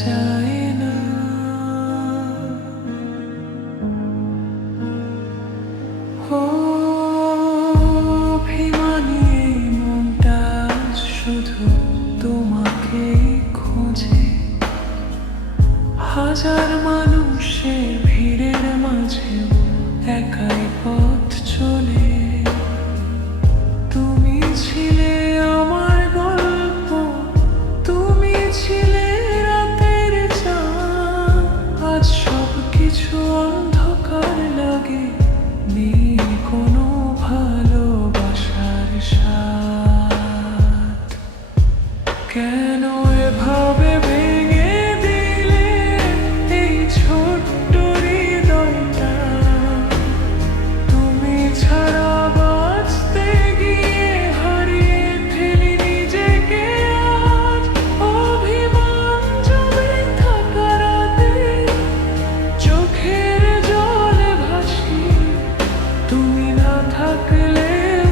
যায় না। ও অভিমানী এই মনটা শুধু তোমাকেই খোঁজে, হাজার মানুষের ভিড়ের মাঝেও একাই পথ চলে। তুমি ছিলে আমার গল্প, তুমি ছিলে রাতের চাঁদ। আজ সব কিছু অন্ধকার লাগে, নেই কোনো ভালোবাসার স্বাদ। কেন এভাবে ভেঙে দিলে এই ছোট্ট হৃদয়টা? তুমি ছাড়া বাঁচতে গিয়ে হারিয়ে ফেলি নিজেকে আজ। অভিমান জমে থাকা রাতে চোখের জলে ভাসি, তুমি না থাকলেও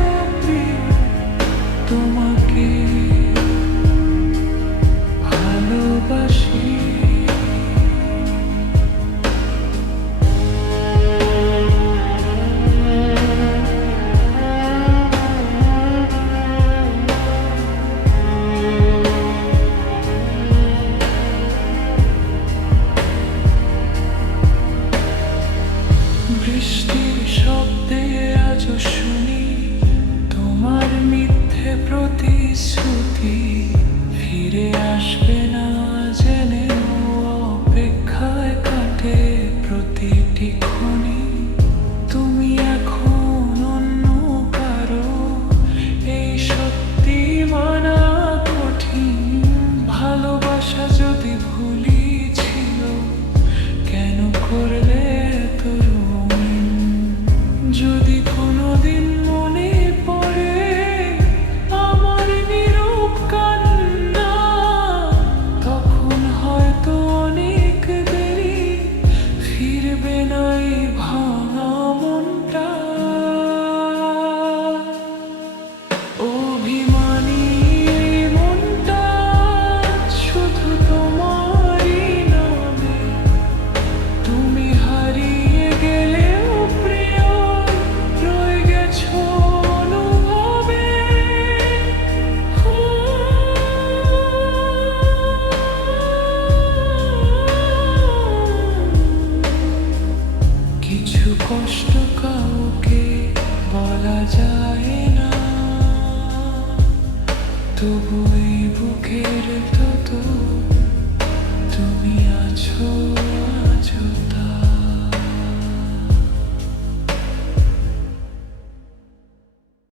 তোমাকে ভালোবাসি। বৃষ্টির শব্দে আজও শুনি তোমার মিথ্যে প্রতিশ্রুতি। ফিরে আসবে না জেনেও অপেক্ষায় কাটে প্রতিটি ক্ষণি। তুমি এখন অন্য কারো, এই সত্যি মানা কঠিন। ভালোবাসা যদি ভুলই ছিল, কেন করলে এত রঙিন? যদি কোনোদিন মনে পড়ে আমার নীরব কান্না, তখন হয়তো অনেক দেরি, ফিরবে না এই ভাঙা মনটা। অভিমানী এই মনটা শুধু তোমারই নামে। তুমি হারিয়ে গেলেও প্রিয় রয়ে গেছো অনুভবে। কিছু কষ্ট কাউকে বলা যায় না, তবু এই বুকের তত তুমি আছো।